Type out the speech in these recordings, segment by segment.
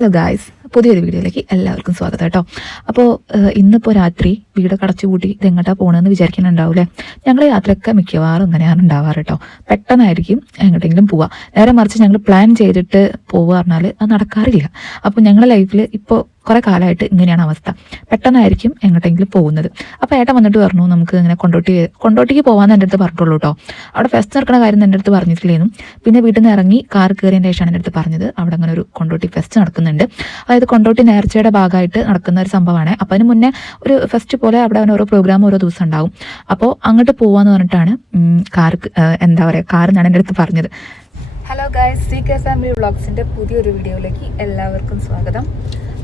Hello guys, പുതിയൊരു വീഡിയോയിലേക്ക് എല്ലാവർക്കും സ്വാഗതം കേട്ടോ. അപ്പോൾ ഇന്നിപ്പോൾ രാത്രി വീടൊക്കെ അടച്ചുകൂട്ടി ഇതെങ്ങോട്ടാണ് പോകണമെന്ന് വിചാരിക്കുന്നുണ്ടാവില്ലേ. ഞങ്ങൾ യാത്രയൊക്കെ മിക്കവാറും ഇങ്ങനെയാണ് ഉണ്ടാവാറ് കേട്ടോ. പെട്ടെന്നായിരിക്കും എങ്ങോട്ടെങ്കിലും പോവുക. നേരെ മറിച്ച് ഞങ്ങൾ പ്ലാൻ ചെയ്തിട്ട് പോവുക പറഞ്ഞാൽ അത് നടക്കാറില്ല. അപ്പോൾ ഞങ്ങളുടെ ലൈഫിൽ ഇപ്പോൾ കുറേ കാലമായിട്ട് ഇങ്ങനെയാണ് അവസ്ഥ. പെട്ടെന്നായിരിക്കും എങ്ങോട്ടെങ്കിലും പോകുന്നത്. അപ്പോൾ ഏട്ടൻ വന്നിട്ട് പറഞ്ഞു നമുക്ക് ഇങ്ങനെ കൊണ്ടോട്ടിക്ക് പോകാമെന്ന് എൻ്റെ അടുത്ത് പറഞ്ഞിട്ടുള്ളൂ കേട്ടോ. അവിടെ ഫെസ്റ്റ് നടക്കുന്ന കാര്യം എൻ്റെ അടുത്ത് പറഞ്ഞിട്ടില്ലേനും. പിന്നെ വീട്ടിൽ നിന്ന് ഇറങ്ങി കാർ കയറിയതിൻ്റെ ശേഷമാണ് എൻ്റെ അടുത്ത് പറഞ്ഞത് അവിടെ അങ്ങനെ ഒരു കൊണ്ടോട്ടി ഫെസ്റ്റ് നടക്കുന്നുണ്ട്. അതായത് കൊണ്ടോട്ടി നേർച്ചയുടെ ഭാഗമായിട്ട് നടക്കുന്ന ഒരു സംഭവമാണ്. അപ്പോൾ അതിന് മുന്നേ ഒരു ഫെസ്റ്റ് പോലെ അവിടെ ഓരോ പ്രോഗ്രാം ഓരോ ദിവസം ഉണ്ടാവും. അപ്പോൾ അങ്ങോട്ട് പോകാമെന്ന് പറഞ്ഞിട്ടാണ് കാർ എന്നാണ് എൻ്റെ അടുത്ത് പറഞ്ഞത്. ഹലോ ഗായ്സ്, CK ഫാമിലി വ്ളോഗ്സിൻ്റെ പുതിയൊരു വീഡിയോയിലേക്ക് എല്ലാവർക്കും സ്വാഗതം.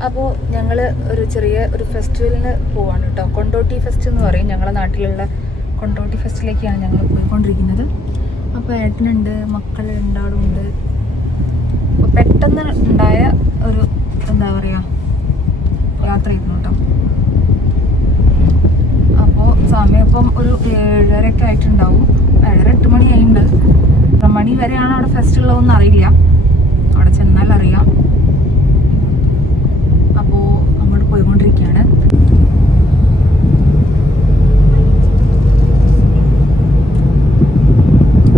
അപ്പോൾ ഞങ്ങൾ ഒരു ഫെസ്റ്റിവലിന് പോവാണ് കേട്ടോ. കൊണ്ടോട്ടി ഫെസ്റ്റ് എന്ന് പറയും. ഞങ്ങളുടെ നാട്ടിലുള്ള കൊണ്ടോട്ടി ഫെസ്റ്റിലേക്കാണ് ഞങ്ങൾ പോയിക്കൊണ്ടിരിക്കുന്നത്. അപ്പോൾ ഏട്ടനുണ്ട്, മക്കൾ രണ്ടാളുണ്ട്. അപ്പോൾ പെട്ടെന്ന് ഉണ്ടായ ഒരു യാത്രയായിരുന്നു കേട്ടോ. അപ്പോൾ സമയം ഇപ്പം ഒരു 7:30 ആയിട്ടുണ്ടാവും. 7:30-8 മണി ആയിട്ടുണ്ട്. 8 മണി വരെയാണ് അവിടെ ഫെസ്റ്റ് ഉള്ളതെന്ന് അറിയില്ല. അവിടെ ചെന്നാൽ അറിയാം. അപ്പോൾ അങ്ങോട്ട് പോയിക്കൊണ്ടിരിക്കുകയാണ്.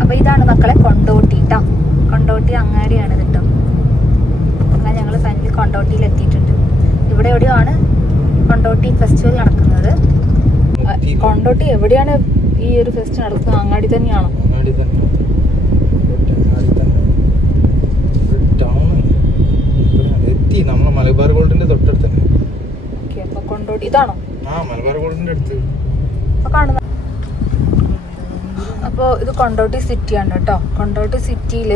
അപ്പോൾ ഇതാണ് മക്കളെ കൊണ്ടോട്ടി കേട്ടോ. കൊണ്ടോട്ടി അങ്ങാടിയാണ് കേട്ടോ. അങ്ങനെ ഞങ്ങൾ ഫൈനലി കൊണ്ടോട്ടിയിൽ എത്തിയിട്ടുണ്ട്. ഇവിടെ എവിടെയാണ് കൊണ്ടോട്ടി ഫെസ്റ്റിവൽ നടക്കുന്നത്. കൊണ്ടോട്ടി എവിടെയാണ് ഈ ഒരു ഫെസ്റ്റ് നടക്കുന്നത്? അങ്ങാടി തന്നെയാണോ? നമ്മളെ മലബാർ ഗോൾഡിന്റെ തൊട്ടടുത്ത് തന്നെ. ഓക്കേ, അപ്പോൾ കൊണ്ടോട്ടി ഇതാണോ? മലബാർ ഗോൾഡിന്റെ അടുത്ത് കാണുന്നത്. അപ്പോൾ ഇത് കൊണ്ടോട്ടി സിറ്റിയാണ് കേട്ടോ. കൊണ്ടോട്ടി സിറ്റിയിൽ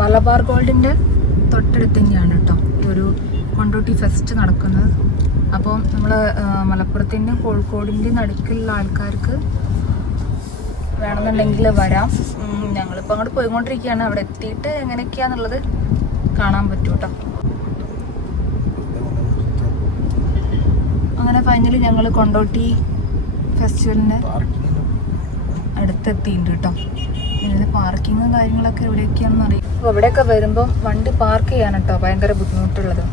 മലബാർ ഗോൾഡിന്റെ തൊട്ടടുത്ത് തന്നെയാണ് കേട്ടോ ഈ ഒരു കൊണ്ടോട്ടി ഫെസ്റ്റ് നടക്കുന്നത്. അപ്പോൾ നമ്മൾ മലപ്പുറത്തിൻ്റെയും കോഴിക്കോടിൻ്റെയും നടുക്കുള്ള ആൾക്കാർക്ക് വേണമെന്നുണ്ടെങ്കിൽ വരാം. ഞങ്ങളിപ്പോൾ അങ്ങോട്ട് പോയിക്കൊണ്ടിരിക്കുകയാണ്. അവിടെ എത്തിയിട്ട് എങ്ങനെയൊക്കെയാണെന്നുള്ളത് കാണാൻ പറ്റും കേട്ടോ. അങ്ങനെ ഫൈനലി ഞങ്ങൾ കൊണ്ടോട്ടി ഫെസ്റ്റിവലിന് അടുത്തെത്തിയിട്ടുണ്ട് കേട്ടോ. ഇതിൻ്റെ പാർക്കിങ്ങും കാര്യങ്ങളൊക്കെ എവിടെയൊക്കെയാണെന്ന് അറിയാം. അപ്പോൾ ഇവിടെയൊക്കെ വരുമ്പം വണ്ടി പാർക്ക് ചെയ്യാൻ കേട്ടോ ഭയങ്കര ബുദ്ധിമുട്ടുള്ളത്.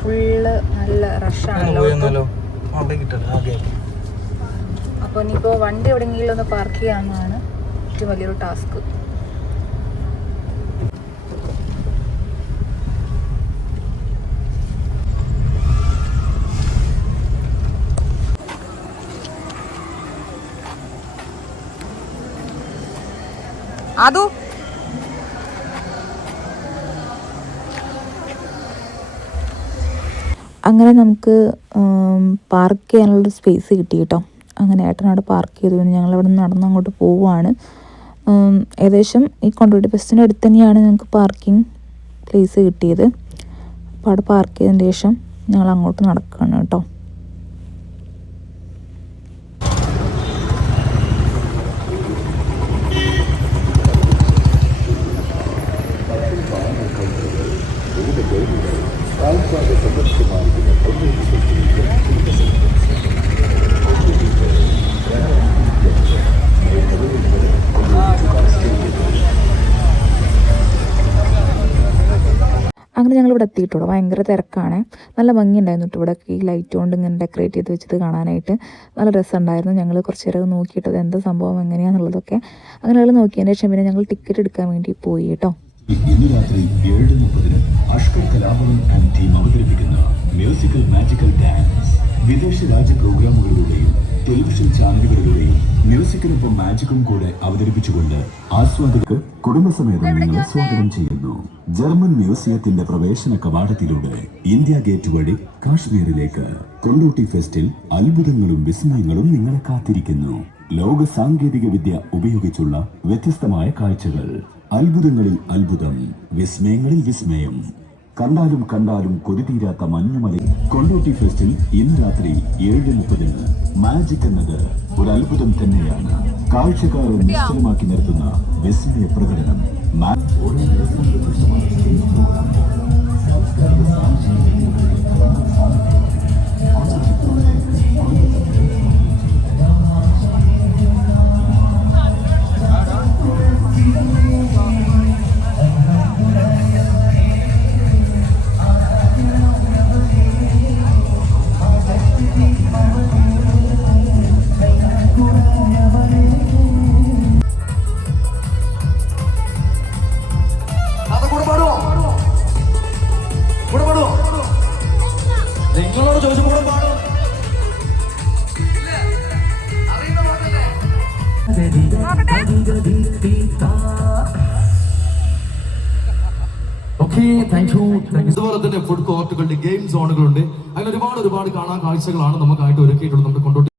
ഫുള്ള് നല്ല റഷാണല്ലോ. അപ്പോൾ ഇനിയിപ്പോൾ വണ്ടി എവിടെയെങ്കിലും ഒന്ന് പാർക്ക് ചെയ്യാവുന്നതാണ് ഏറ്റവും വലിയൊരു ടാസ്ക്. അതോ അങ്ങനെ നമുക്ക് പാർക്ക് ചെയ്യാനുള്ള സ്പേസ് കിട്ടി കേട്ടോ. അങ്ങനെ ഏട്ടനവിടെ പാർക്ക് ചെയ്തു. പിന്നെ ഞങ്ങളിവിടെ നിന്ന് നടന്ന് അങ്ങോട്ട് പോവുകയാണ്. ഏകദേശം ഈ കൊണ്ടോട്ടി ഫെസ്റ്റിൻ്റെ അടുത്ത് തന്നെയാണ് ഞങ്ങൾക്ക് പാർക്കിംഗ് പ്ലേസ് കിട്ടിയത്. അപ്പോൾ അവിടെ പാർക്ക് ചെയ്തതിന് ശേഷം ഞങ്ങൾ അങ്ങോട്ട് നടക്കുകയാണ് കേട്ടോ. അങ്ങനെ ഞങ്ങളിവിടെ എത്തിയിട്ടുള്ളൂ. ഭയങ്കര തിരക്കാണ്. നല്ല ഭംഗിയുണ്ടായിരുന്നു കേട്ടോ. ഇവിടെ ഈ ലൈറ്റ് കൊണ്ട് ഇങ്ങനെ ഡെക്കറേറ്റ് ചെയ്ത് വെച്ചത് കാണാനായിട്ട് നല്ല രസമുണ്ടായിരുന്നു. ഞങ്ങൾ കുറച്ച് നേരം നോക്കിയിട്ട് അത് എന്താ സംഭവം എങ്ങനെയാണെന്നുള്ളതൊക്കെ അങ്ങനെയുള്ള നോക്കിയതിന് ശേഷം പിന്നെ ഞങ്ങൾ ടിക്കറ്റ് എടുക്കാൻ വേണ്ടി പോയി കേട്ടോ. ഇന്ന് രാത്രി 7:30 അഷ്കർ കലാഭവൻ ആൻഡ് ടീം അവതരിപ്പിക്കുന്ന മ്യൂസിക്കൽ മാജിക്കൽ ഡാൻസ് വിദേശ രാജ്യ പ്രോഗ്രാമുകളിലൂടെയും ടെലിവിഷൻ ചാനലുകളിലൂടെയും മ്യൂസിക്കിനൊപ്പം മാജിക്കും കൂടെ അവതരിപ്പിച്ചുകൊണ്ട് ആസ്വാദകർക്ക് കുടുംബസമേതം നിങ്ങളെ സ്വാഗതം ചെയ്യുന്നു. ജർമ്മൻ മ്യൂസിയത്തിന്റെ പ്രവേശന കവാടത്തിലൂടെ ഇന്ത്യ ഗേറ്റ് വഴി കാശ്മീരിലേക്ക് കൊണ്ടോട്ടി ഫെസ്റ്റിൽ അത്ഭുതങ്ങളും വിസ്മയങ്ങളും നിങ്ങളെ കാത്തിരിക്കുന്നു. ലോക സാങ്കേതിക വിദ്യ ഉപയോഗിച്ചുള്ള വ്യത്യസ്തമായ കാഴ്ചകൾ, അത്ഭുതങ്ങളിൽ അത്ഭുതം, വിസ്മയങ്ങളിൽ വിസ്മയം. കണ്ടാലും കണ്ടാലും കൊതിതീരാത്ത മഞ്ഞുമല. കൊണ്ടോട്ടി ഫെസ്റ്റിൽ ഇന്ന് രാത്രി 7:30 മാജിക് എന്നത് ഒരു അത്ഭുതം തന്നെയാണ്. കാഴ്ചക്കാരെ നിശ്ചലമാക്കി നിർത്തുന്ന വിസ്മയ പ്രകടനം. ഇതുപോലെ തന്നെ ഫുഡ് കോർട്ടുകളുണ്ട്, ഗെയിം സോണുകളുണ്ട്. അങ്ങനെ ഒരുപാട് കാണാൻ കാഴ്ചകളാണ് നമുക്കായിട്ട് ഒരുക്കിയിട്ടുള്ളത്. നമ്മുടെ കൊണ്ടോട്ടി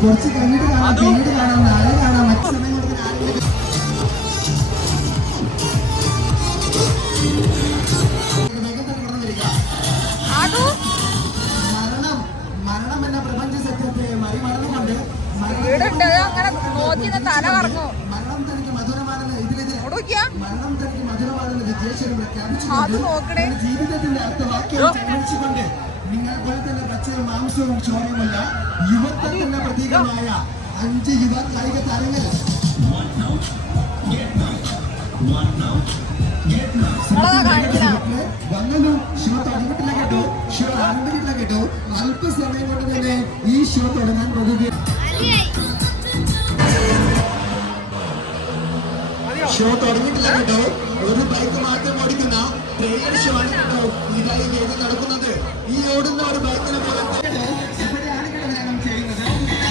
കുറച്ച് കഴിഞ്ഞിട്ട് കാണാം, പിന്നീട് കാണാം, നാളെ കാണാം, മറ്റു സമയം കൊടുക്കാൻ ആരെങ്കിലും മരണം എന്ന പ്രപഞ്ച സത്യത്തെ മറിമറന്നുകൊണ്ട് മരണം തനിക്ക് മധുരമാണെന്ന് ഇതിനെതിരെ മരണം തനിക്ക് മധുരമാണെന്ന് വിദ്വേഷകർ പ്രഖ്യാപിച്ചുകൊണ്ട് ജീവിതത്തിന്റെ അർത്ഥവാക്യം ചമച്ചുകൊണ്ട് നിങ്ങൾ പോലെ തന്നെ പച്ചയും മാംസവും ചോരയുമല്ല യുവത്വത്തിന്റെ പ്രതീകമായ 5 യുവ കായിക താരങ്ങൾ വന്നു. ഷോ തുടങ്ങിയിട്ടില്ല കേട്ടോ, ഷോ ആരംഭിച്ചിട്ടില്ല കേട്ടോ. അല്പസമയം കൊണ്ട് തന്നെ ഈ ഷോ തുടങ്ങാൻ പോകുകയാണ്. ഷോ തുടങ്ങിയിട്ടില്ല കേട്ടോ. ഒരു ബൈക്ക് മാത്രം ഓടിക്കുന്ന ട്രെയിലർ ഷോ ആണ് കേട്ടോ ഇതായി വേദി നടക്കുന്നത്. ഈ ഓടുന്ന ഒരു ബൈക്കിനെ പോലെ എവിടെയാണ് കേട്ടോ ചെയ്യുന്നത്.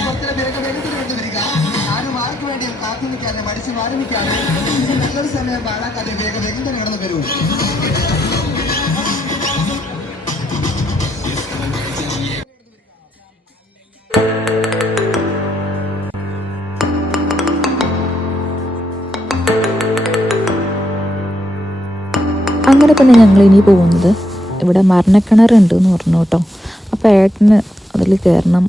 പുറത്തിലെ പേരൊക്കെ വേഗത്തിൽ കൊണ്ടുവരിക. ആരും ആർക്ക് വേണ്ടിയും കാത്തു നിൽക്കാതെ മടിച്ചു മാറി നിൽക്കാതെ നല്ലൊരു സമയം പാഴാക്കാതെ വേഗം തന്നെ കടന്നു വരൂ. അങ്ങനെ പിന്നെ ഞങ്ങൾ ഇനി പോകുന്നത് ഇവിടെ മരണക്കിണറുണ്ട് എന്ന് പറഞ്ഞു കേട്ടോ. അപ്പോൾ ഏട്ടന് അതിൽ കയറണം,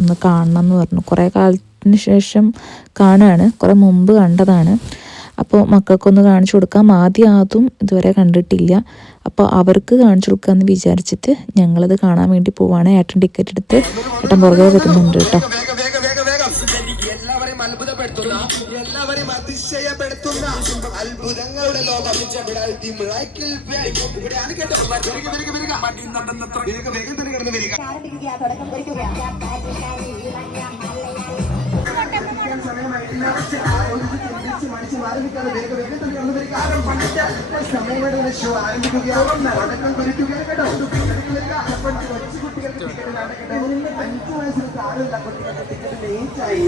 ഒന്ന് കാണണം എന്ന് പറഞ്ഞു. കുറേ കാലത്തിന് ശേഷം കാണുകയാണ്, കുറേ മുമ്പ് കണ്ടതാണ്. അപ്പോൾ മക്കൾക്കൊന്ന് കാണിച്ചു കൊടുക്കാം. ആദ്യം ഇതുവരെ കണ്ടിട്ടില്ല, അപ്പോൾ അവർക്ക് കാണിച്ചു കൊടുക്കാമെന്ന് വിചാരിച്ചിട്ട് ഞങ്ങളത് കാണാൻ വേണ്ടി പോവാണ്. ഏട്ടൻ ടിക്കറ്റ് എടുത്ത് ഏട്ടൻ പുറകെ വരുന്നുണ്ട് കേട്ടോ. എല്ലാവരെയും അത്ഭുതപ്പെടുത്തുന്ന, എല്ലാവരെയും അതിശയപ്പെടുത്തുന്ന അത്ഭുതങ്ങളുടെ ലോകം ഇവിടെയാണ് കേട്ടോ. വേഗം തന്നെ കടന്നു വരിക. സമയങ്ങളുടെ ഷോ ആരംഭിക്കുകയാണ്. വടക്കം കുറിക്കുകയാണ് കേട്ടോ. 5 വയസ്സിൽ താഴെയുള്ള കുട്ടികളുടെ ടിക്കറ്റ് ലേറ്റായി.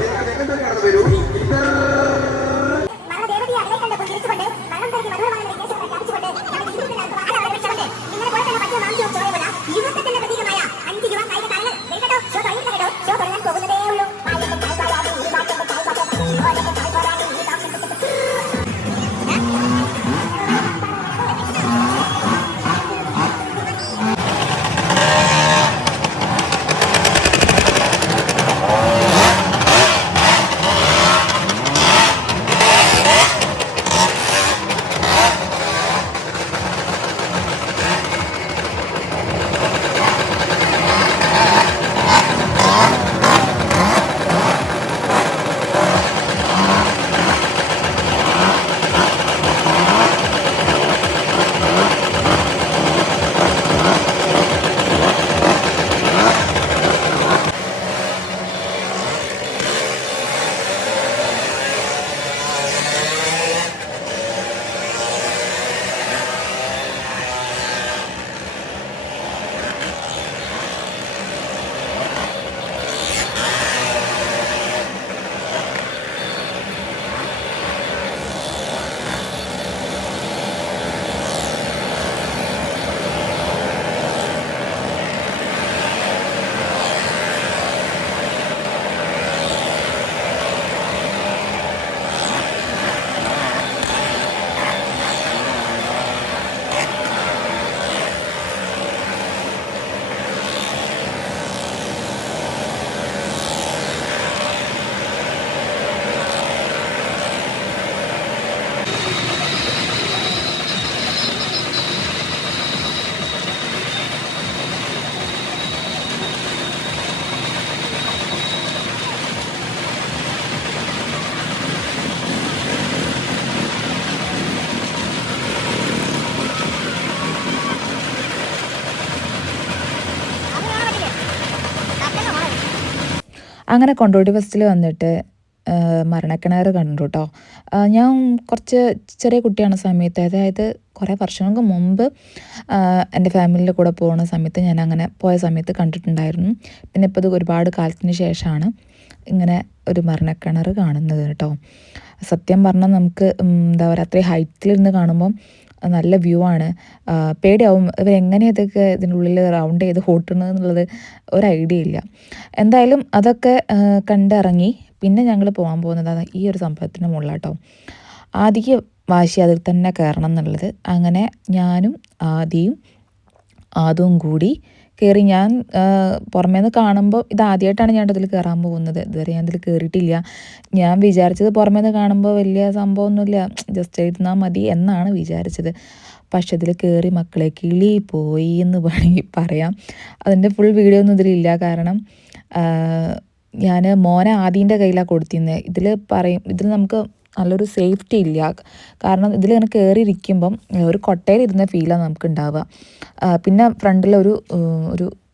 വേഗം തന്നെ കടന്നു വരൂ. അങ്ങനെ കൊണ്ടോട്ടി ഫെസ്റ്റിൽ വന്നിട്ട് മരണക്കിണർ കണ്ടു കേട്ടോ. ഞാൻ കുറച്ച് ചെറിയ കുട്ടിയാണ് സമയത്ത്, അതായത് കുറേ വർഷങ്ങൾക്ക് മുമ്പ് എൻ്റെ ഫാമിലിയുടെ കൂടെ പോകുന്ന സമയത്ത് ഞാൻ അങ്ങനെ പോയ സമയത്ത് കണ്ടിട്ടുണ്ടായിരുന്നു. പിന്നെ ഇപ്പോൾ ഇത് ഒരുപാട് കാലത്തിന് ശേഷമാണ് ഇങ്ങനെ ഒരു മരണക്കിണർ കാണുന്നത് കേട്ടോ. സത്യം പറഞ്ഞാൽ നമുക്ക് എന്താ പറയുക, അത്രയും ഹൈറ്റിലിരുന്ന് കാണുമ്പം നല്ല വ്യൂ ആണ്. പേടിയാവും ഇവരെങ്ങനെ ഇതൊക്കെ ഇതിനുള്ളിൽ റൗണ്ട് ചെയ്ത് ഓട്ടണം എന്നുള്ളത് ഒരു ഐഡിയ ഇല്ല. എന്തായാലും അതൊക്കെ കണ്ടിറങ്ങി പിന്നെ ഞങ്ങൾ പോകാൻ പോകുന്നത് ഈ ഒരു സംഭവത്തിന് മുകളിലാട്ടോ. ആദ്യം വാശി അതിൽ തന്നെ കയറണം എന്നുള്ളത്. അങ്ങനെ ഞാനും ആദ്യവും കൂടി കയറി. ഞാൻ പുറമേ നിന്ന് കാണുമ്പോൾ ഇതാദ്യമായിട്ടാണ് ഞാൻ അതിൽ കയറാൻ പോകുന്നത്. ഇതുവരെ ഞാൻ ഇതിൽ കയറിയിട്ടില്ല. ഞാൻ വിചാരിച്ചത് പുറമേ നിന്ന് കാണുമ്പോൾ വലിയ സംഭവമൊന്നുമില്ല, ജസ്റ്റ് ഇരുന്നാൽ മതി എന്നാണ് വിചാരിച്ചത്. പക്ഷെ അതിൽ കയറി മക്കളെ കിളി പോയി എന്ന് വേണമെങ്കിൽ പറയാം. അതിൻ്റെ ഫുൾ വീഡിയോ ഒന്നും ഇതിലില്ല. കാരണം ഞാൻ മോനെ ആദീൻ്റെ കയ്യിലാണ് കൊടുത്തിരുന്നത്. ഇതിൽ നമുക്ക് നല്ലൊരു സേഫ്റ്റി ഇല്ല. കാരണം ഇതിലിങ്ങനെ കയറിയിരിക്കുമ്പം ഒരു കൊട്ടയിലിരുന്ന ഫീലാണ് നമുക്ക് ഉണ്ടാവുക. പിന്നെ ഫ്രണ്ടിലൊരു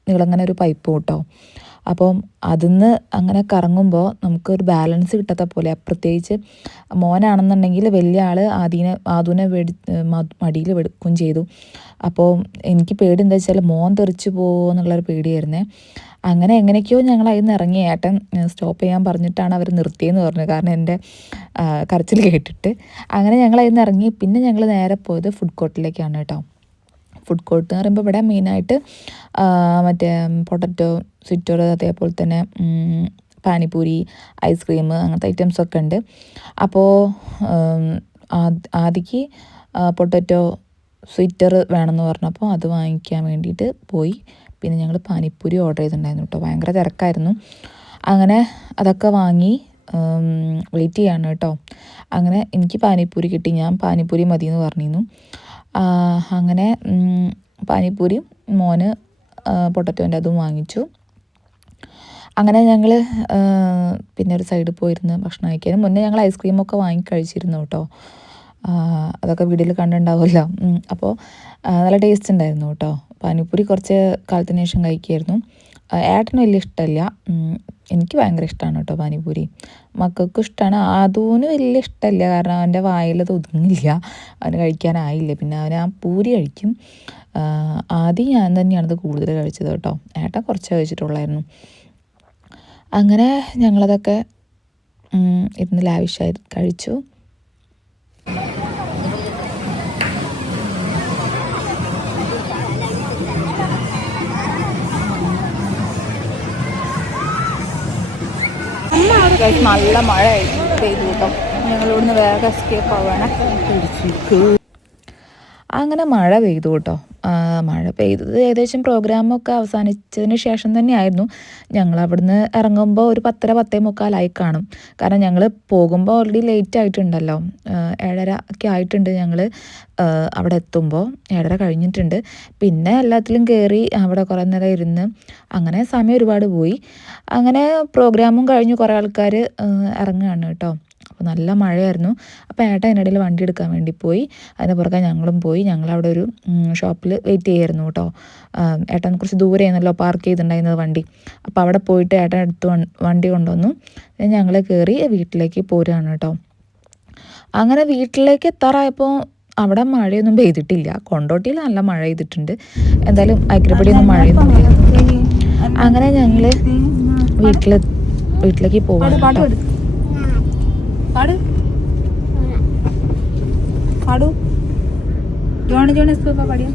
നീളങ്ങനെ ഒരു പൈപ്പ് കേട്ടോ. അപ്പം അതിന്ന് അങ്ങനെ കറങ്ങുമ്പോൾ നമുക്കൊരു ബാലൻസ് കിട്ടാത്ത പോലെ. പ്രത്യേകിച്ച് മോനാണെന്നുണ്ടെങ്കിൽ വലിയ ആൾ ആദൂനെ മടിയിൽ വെടുക്കുകയും ചെയ്തു. അപ്പോൾ എനിക്ക് പേടി എന്താ വെച്ചാൽ മോൻ തെറിച്ച് പോകുമോ എന്നുള്ളൊരു പേടിയായിരുന്നേ. അങ്ങനെ എങ്ങനെയൊക്കെയോ ഞങ്ങൾ അതിൽ നിന്ന് ഇറങ്ങി. ഏട്ടൻ സ്റ്റോപ്പ് ചെയ്യാൻ പറഞ്ഞിട്ടാണ് അവർ നിർത്തിയെന്ന് പറഞ്ഞത്. കാരണം എൻ്റെ കരച്ചിൽ കേട്ടിട്ട്. അങ്ങനെ ഞങ്ങൾ അതിൽ നിന്ന് ഇറങ്ങി. പിന്നെ ഞങ്ങൾ നേരെ പോയത് ഫുഡ് കോർട്ടിലേക്കാണ് കേട്ടോ. ഫുഡ് കോർട്ട് എന്ന് പറയുമ്പോൾ ഇവിടെ മെയിനായിട്ട് മറ്റേ പൊട്ടറ്റോ സ്വിറ്റർ, അതേപോലെ തന്നെ പാനിപ്പൂരി, ഐസ്ക്രീം, അങ്ങനത്തെ ഐറ്റംസൊക്കെ ഉണ്ട്. അപ്പോൾ ആദിക്ക് പൊട്ടറ്റോ സ്വിറ്റർ വേണമെന്ന് പറഞ്ഞപ്പോൾ അത് വാങ്ങിക്കാൻ വേണ്ടിയിട്ട് പോയി. പിന്നെ ഞങ്ങൾ പാനിപ്പൂരി ഓർഡർ ചെയ്തിട്ടുണ്ടായിരുന്നു കേട്ടോ. ഭയങ്കര തിരക്കായിരുന്നു. അങ്ങനെ അതൊക്കെ വാങ്ങി വെയിറ്റ് ചെയ്യാണ് കേട്ടോ. അങ്ങനെ എനിക്ക് പാനിപ്പൂരി കിട്ടി. ഞാൻ പാനിപ്പൂരി മതി എന്ന് പറഞ്ഞിരുന്നു. അങ്ങനെ പാനിപ്പൂരിയും മോന് പൊട്ടറ്റോൻ്റെ അതും വാങ്ങിച്ചു. അങ്ങനെ ഞങ്ങൾ പിന്നെ ഒരു സൈഡിൽ പോയിരുന്ന് ഭക്ഷണം കഴിക്കാനും മുന്നേ ഞങ്ങൾ ഐസ്ക്രീമൊക്കെ വാങ്ങി കഴിച്ചിരുന്നു കേട്ടോ. അതൊക്കെ വീഡിയോയിൽ കണ്ടിട്ടുണ്ടാവുമല്ലോ. അപ്പോൾ നല്ല ടേസ്റ്റ് ഉണ്ടായിരുന്നു കേട്ടോ. പാനിപ്പൂരി കുറച്ച് കാലത്തിന് ശേഷം കഴിക്കുമായിരുന്നു. ഏട്ടന് വലിയ ഇഷ്ടമല്ല, എനിക്ക് ഭയങ്കര ഇഷ്ടമാണ് കേട്ടോ പാനിപ്പൂരി. മക്കൾക്കും ഇഷ്ടമാണ്. ആദൂന് വലിയ ഇഷ്ടമല്ല, കാരണം അവൻ്റെ വായിലത് ഒതുങ്ങില്ല, അവന് കഴിക്കാനായില്ല. പിന്നെ അവൻ ആ പൂരി കഴിക്കും. ആദ്യം ഞാൻ തന്നെയാണത് കൂടുതൽ കഴിച്ചത് കേട്ടോ. ഏട്ടൻ കുറച്ച് കഴിച്ചിട്ടുള്ളായിരുന്നു. അങ്ങനെ ഞങ്ങളതൊക്കെ ഇരുന്ന് ലാവിഷായി കഴിച്ചു. നല്ല മഴ പെയ്തു കേട്ടോ. ഞങ്ങളിവിടുന്ന് വേഗം എസ്കേപ്പ് ആവുകയാണ്. അങ്ങനെ മഴ പെയ്തു കേട്ടോ. മഴ പെയ്തത് ഏകദേശം പ്രോഗ്രാമൊക്കെ അവസാനിച്ചതിന് ശേഷം തന്നെയായിരുന്നു. ഞങ്ങൾ അവിടുന്ന് ഇറങ്ങുമ്പോൾ ഒരു 10:45 കാണും. കാരണം ഞങ്ങൾ പോകുമ്പോൾ ഓൾറെഡി ലേറ്റ് ആയിട്ടുണ്ടല്ലോ, 7:30 ഒക്കെ ആയിട്ടുണ്ട്. ഞങ്ങൾ അവിടെ എത്തുമ്പോൾ 7:30 കഴിഞ്ഞിട്ടുണ്ട്. പിന്നെ എല്ലാത്തിലും കയറി അവിടെ കുറേ നേരം ഇരുന്ന് അങ്ങനെ സമയം ഒരുപാട് പോയി. അങ്ങനെ പ്രോഗ്രാമും കഴിഞ്ഞ് കുറേ ആൾക്കാർ ഇറങ്ങുകയാണ് കേട്ടോ. അപ്പോൾ നല്ല മഴയായിരുന്നു. അപ്പോൾ ഏട്ടൻ അതിനിടയിൽ വണ്ടി എടുക്കാൻ വേണ്ടി പോയി. അതിന് പുറകെ ഞങ്ങളും പോയി. ഞങ്ങളവിടെ ഒരു ഷോപ്പിൽ വെയിറ്റ് ചെയ്യായിരുന്നു കേട്ടോ. ഏട്ടൻ കുറച്ച് ദൂരെ ആയിരുന്നല്ലോ പാർക്ക് ചെയ്തിട്ടുണ്ടായിരുന്നത് വണ്ടി. അപ്പോൾ അവിടെ പോയിട്ട് ഏട്ടൻ എടുത്ത് വണ്ടി കൊണ്ടുവന്നു. ഞങ്ങൾ കയറി വീട്ടിലേക്ക് പോരുകയാണ് കേട്ടോ. അങ്ങനെ വീട്ടിലേക്ക് എത്താറായപ്പോൾ അവിടെ മഴയൊന്നും പെയ്തിട്ടില്ല. കൊണ്ടോട്ടിയിൽ നല്ല മഴ പെയ്തിട്ടുണ്ട്. എന്തായാലും അഗ്രപടിയൊന്നും മഴയൊന്നും ഇല്ല. അങ്ങനെ ഞങ്ങൾ വീട്ടിലേക്ക് പോവാണ് കേട്ടോ. പാടു പാടു ജോണി ജോണി സ്കൂപ്പ പാടിയ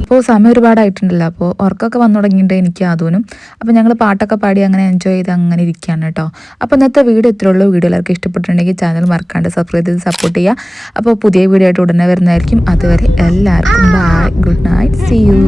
അപ്പോൾ സമയം ഒരുപാടായിട്ടുണ്ടല്ലോ. അപ്പോൾ ഉറക്കമൊക്കെ വന്നു തുടങ്ങിയിട്ടുണ്ട് എനിക്ക് ആദൂനും. അപ്പോൾ ഞങ്ങൾ പാട്ടൊക്കെ പാടി അങ്ങനെ എൻജോയ് ചെയ്ത് അങ്ങനെ ഇരിക്കുകയാണ് കേട്ടോ. അപ്പോൾ ഇന്നത്തെ വീഡിയോ ഇത്രയേ ഉള്ളൂ. വീഡിയോ എല്ലാവർക്കും ഇഷ്ടപ്പെട്ടിട്ടുണ്ടെങ്കിൽ ചാനൽ മറക്കാണ്ട് സബ്സ്ക്രൈബ് ചെയ്ത് സപ്പോർട്ട് ചെയ്യുക. അപ്പോൾ പുതിയ വീഡിയോ ആയിട്ട് ഉടനെ വരുന്നതായിരിക്കും. അതുവരെ എല്ലാവർക്കും bye, good night, see U.